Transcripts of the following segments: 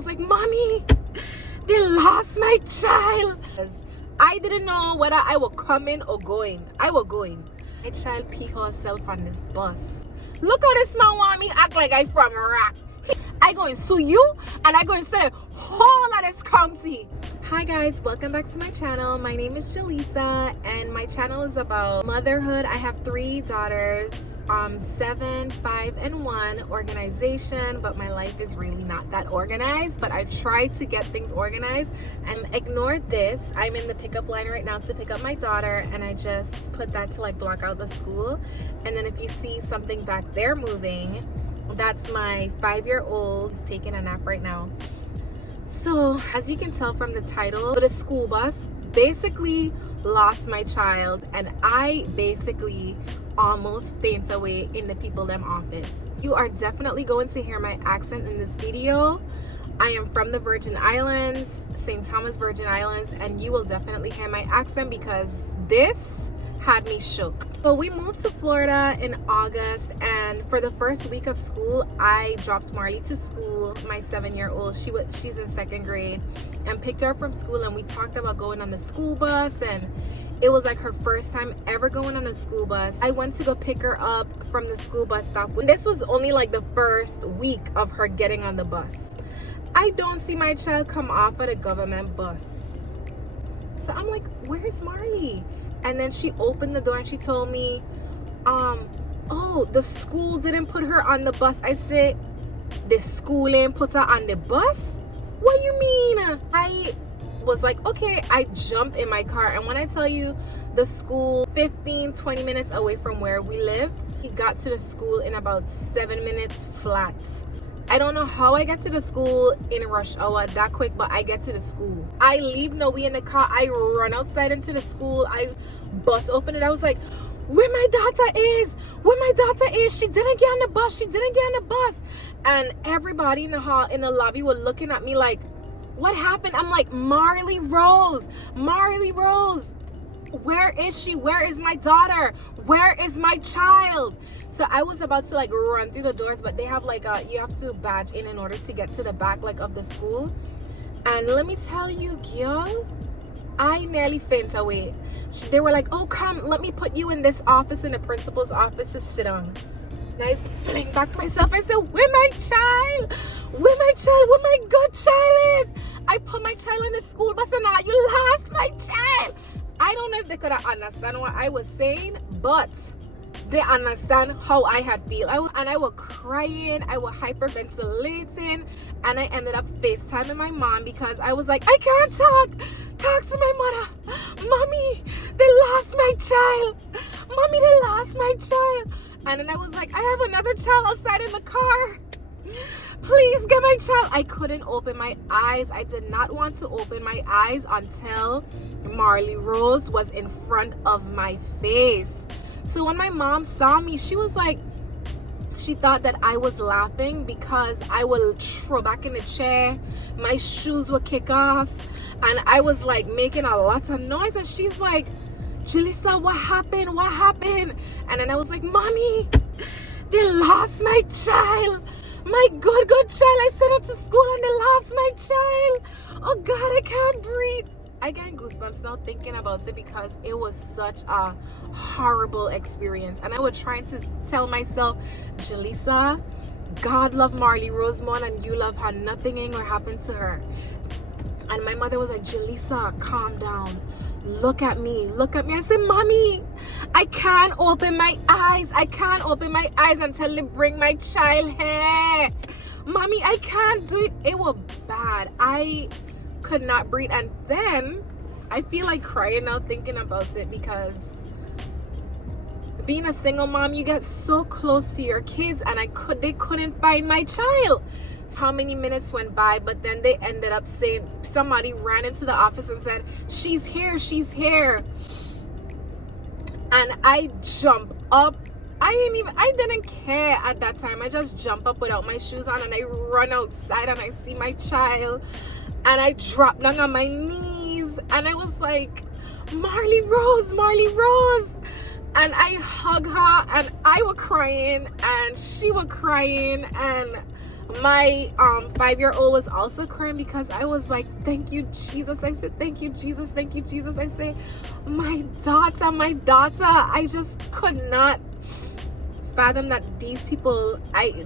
was like, Mommy, they lost my child. I didn't know whether I would come in or going. I was going. My child pee herself on this bus. Look how this man want me act like I from Iraq. I go and sue you and I go and say whole of this county. Hi guys, welcome back to my channel. My name is Jeleesa and my channel is about motherhood. I have 3 daughters, 7, 5, and 1. Organization, but my life is really not that organized, but I try to get things organized. And ignore this, I'm in the pickup line right now to pick up my daughter, and I just put that to like block out the school. And then if you see something back there moving, that's my 5-year-old. He's taking a nap right now. So as you can tell from the title, the school bus basically lost my child, and I basically almost faint away in the people them office. You are definitely going to hear my accent in this video. I am from the Virgin Islands, St. Thomas Virgin Islands, and you will definitely hear my accent because this had me shook. So we moved to Florida in August, and for the first week of school, I dropped Marley to school, my 7-year-old. She's in 2nd grade, and picked her up from school, and we talked about going on the school bus, and it was like her first time ever going on a school bus. I went to go pick her up from the school bus stop. This was only like the first week of her getting on the bus. I don't see my child come off of the government bus. So I'm like, where's Marley? And then she opened the door and she told me, oh, the school didn't put her on the bus. I said, the school ain't put her on the bus? What you mean? I was like, okay. I jumped in my car, and when I tell you, the school 15-20 minutes away from where we lived, we got to the school in about 7 minutes flat. I don't know how I get to the school in rush hour that quick, but I get to the school. I leave Noe in the car. I run outside into the school. I bust open it. I was like, where my daughter is? Where my daughter is? She didn't get on the bus. She didn't get on the bus. And everybody in the hall, in the lobby, were looking at me like, what happened? I'm like, Marley Rose. Marley Rose. Where is she? Where is my daughter? Where is my child? So I was about to like run through the doors, but they have like you have to badge in order to get to the back like of the school. And let me tell you, girl, I nearly faint away. They were like, oh, come, let me put you in this office, in the principal's office, to sit down. And I fling back myself. I said, where my child? Where my child? Where my good child is? I put my child in the school bus and now you lost my child. I don't know if they could have understand what I was saying, but they understand how I had feel. I was crying, I was hyperventilating, and I ended up FaceTiming my mom because I was like, I can't talk to my mother. Mommy, they lost my child. Mommy, they lost my child. And then I was like, I have another child outside in the car. Please get my child. I couldn't open my eyes. I did not want to open my eyes until Marley Rose was in front of my face. So when my mom saw me, she was like, she thought that I was laughing because I would throw back in the chair, my shoes would kick off, and I was like making a lot of noise. And she's like, Jeleesa, what happened? What happened? And then I was like, Mommy, they lost my child. My good child. I sent her to school and they lost my child. Oh God, I can't breathe. I get goosebumps now thinking about it because it was such a horrible experience. And I was trying to tell myself, Jeleesa, God love Marley Rose more and you love her. Nothing ain't gonna happen to her. And my mother was like, Jeleesa, calm down. Look at me. Look at me. I said, Mommy, I can't open my eyes. I can't open my eyes until they bring my child here. Mommy, I can't do it. It was bad. I could not breathe. And then I feel like crying now thinking about it because being a single mom, you get so close to your kids, and they couldn't find my child. So how many minutes went by, but then they ended up saying, somebody ran into the office and said, she's here, she's here. And I jump up. I didn't care at that time. I just jump up without my shoes on and I run outside and I see my child and I drop down on my knees and I was like, Marley Rose, Marley Rose. And I hug her and I was crying and she was crying and My 5-year-old was also crying because I was like, thank you, Jesus. I said, thank you, Jesus. Thank you, Jesus. I say, my daughter. I just could not fathom that these people,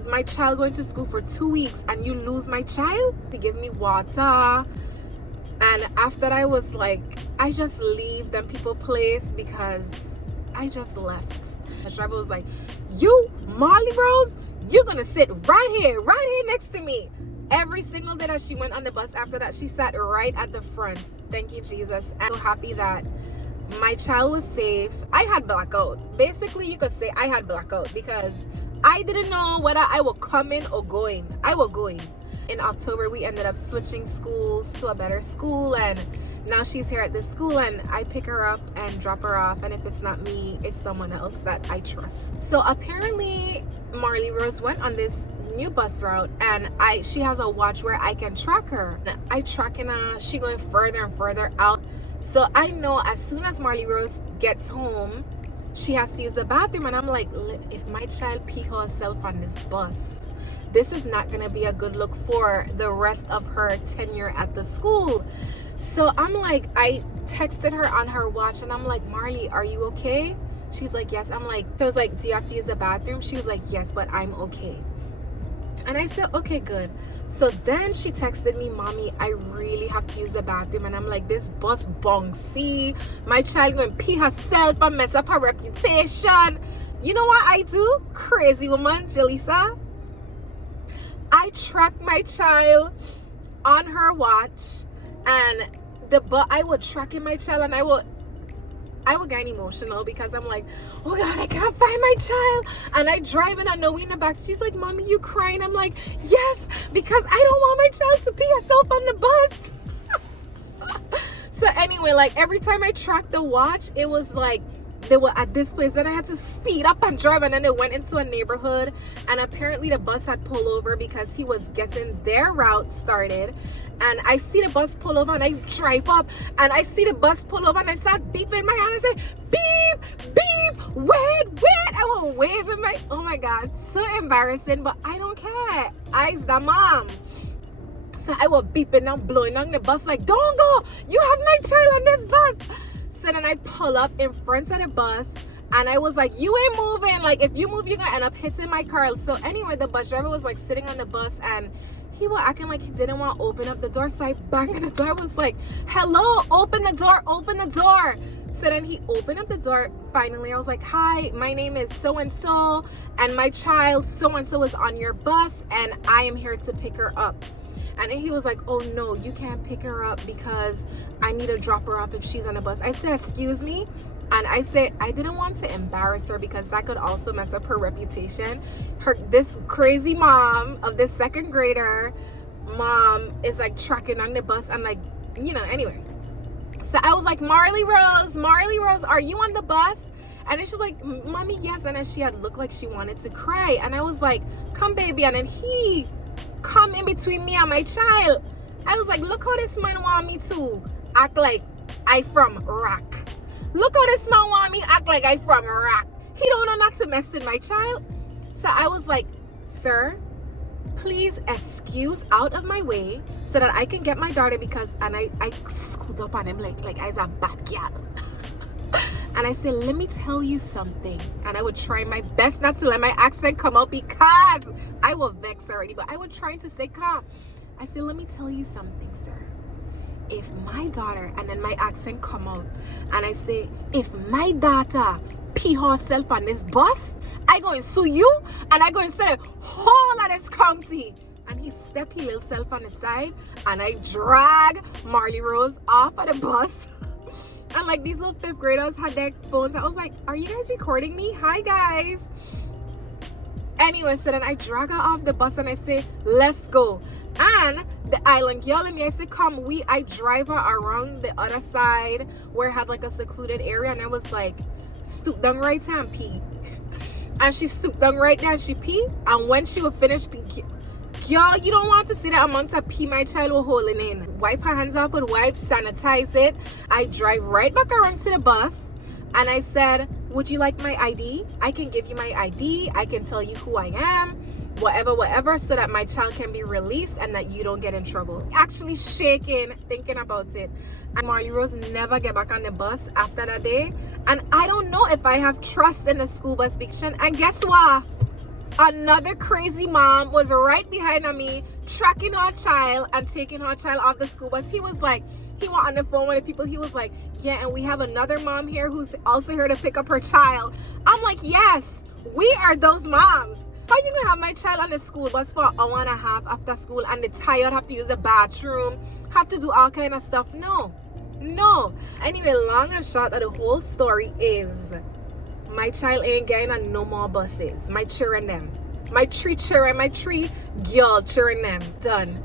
my child going to school for 2 weeks and you lose my child. They give me water. And after that, I was like, I just leave them people place because I just left. The driver was like, you, Marley Rose, you're gonna sit right here next to me. Every single day that she went on the bus after that, she sat right at the front. Thank you, Jesus. I'm so happy that my child was safe. I had blackout. Basically, you could say I had blackout because I didn't know whether I would come in or going. I was going. In October, we ended up switching schools to a better school, and now she's here at this school, and I pick her up and drop her off, and if it's not me, it's someone else that I trust. So apparently Marley Rose went on this new bus route, and she has a watch where I can track her. I tracking her, she going further and further out. So I know as soon as Marley Rose gets home, she has to use the bathroom, and I'm like, if my child pee herself on this bus, this is not gonna be a good look for the rest of her tenure at the school. So I'm like, I texted her on her watch, and I'm like, Marley, are you okay? She's like, yes. I'm like, so I was like, do you have to use the bathroom? She was like, yes, but I'm okay. And I said, okay, good. So then she texted me, Mommy, I really have to use the bathroom. And I'm like, this bus bouncy. My child going to pee herself and mess up her reputation. You know what I do? Crazy woman, Jeleesa. I track my child on her watch, and I would tracking my child, and I would get emotional because I'm like, oh God, I can't find my child. And I drive and I know we in the back. She's like, Mommy, you crying? I'm like, yes, because I don't want my child to pee herself on the bus. So anyway, like every time I tracked the watch, it was like they were at this place, and I had to speed up and drive, and then they went into a neighborhood, and apparently the bus had pulled over because he was getting their route started. And I see the bus pull over, and I drive up, and I see the bus pull over, and I start beeping my hand. I say, beep, beep, wait. I will wave in my, oh my God, so embarrassing, but I don't care. I's the mom. So I was beeping and blowing on the bus like, don't go, you have my child on this bus. So then I pull up in front of the bus, and I was like, you ain't moving. Like, if you move, you're gonna end up hitting my car. So anyway, the bus driver was like sitting on the bus, and he was acting like he didn't want to open up the door. So I banged on the door. I was like, hello, open the door. So then he opened up the door. Finally, I was like, hi, my name is so-and-so, and my child so-and-so is on your bus, and I am here to pick her up. And then he was like, oh no, you can't pick her up because I need to drop her off if she's on the bus. I said, excuse me? And I said, I didn't want to embarrass her because that could also mess up her reputation. This crazy mom of this second grader mom is like tracking on the bus, and like, you know, anyway. So I was like, Marley Rose, are you on the bus? And then she's like, Mommy, yes. And then she had looked like she wanted to cry. And I was like, come baby. And then he come in between me and my child. I was like, look how this man want me to act like I from Iraq. Look how this man want me act like I from Iraq. He don't know not to mess with my child. So I was like, sir, please excuse out of my way so that I can get my daughter, because, and I scoot up on him like I's a bad gal. And I said, let me tell you something. And I would try my best not to let my accent come out because I will vex already, but I would try to stay calm. I said, let me tell you something, sir. If my daughter, and then my accent come out, and I say, if my daughter pee herself on this bus, I go and sue you, and I go and say, whole of this county. And he step his little self on the side, and I drag Marley Rose off of the bus. And like these little 5th graders had their phones. I was like, are you guys recording me? Hi guys. Anyway, so then I drag her off the bus and I say, let's go. And the island girl and me, I say, come, I drive her around the other side where it had like a secluded area, and I was like, stoop down right there and pee. And she stooped down right there and she pee. And when she would finish pee, y'all, you don't want to see the amount of pee my child was holding in. Wipe her hands off with wipes, sanitize it. I drive right back around to the bus, and I said, would you like my ID? I can give you my ID. I can tell you who I am. whatever, so that my child can be released and that you don't get in trouble. Actually shaking thinking about it. And Marley Rose never get back on the bus after that day, and I don't know if I have trust in the school bus fiction. And guess what? Another crazy mom was right behind me, tracking her child and taking her child off the school bus. He was like, he went on the phone with the people. He was like, yeah, and we have another mom here who's also here to pick up her child. I'm like, yes, we are those moms. How you gonna have my child on the school bus for an hour and a half after school, and they're tired, have to use the bathroom, have to do all kind of stuff? No. Anyway, long and short of the whole story is, my child ain't getting on no more buses. My children them. My three children, my three girl children them. Done.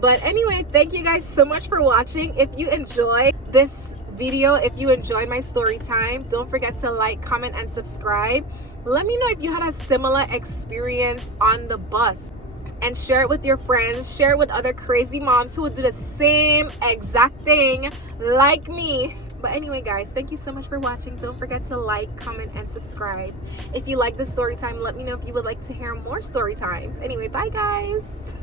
But anyway, thank you guys so much for watching. If you enjoyed this video, if you enjoyed my story time, don't forget to like, comment, and subscribe. Let me know if you had a similar experience on the bus, and share it with your friends. Share it with other crazy moms who would do the same exact thing like me. But anyway, guys, thank you so much for watching. Don't forget to like, comment, and subscribe. If you like this story time, let me know if you would like to hear more story times. Anyway, bye guys.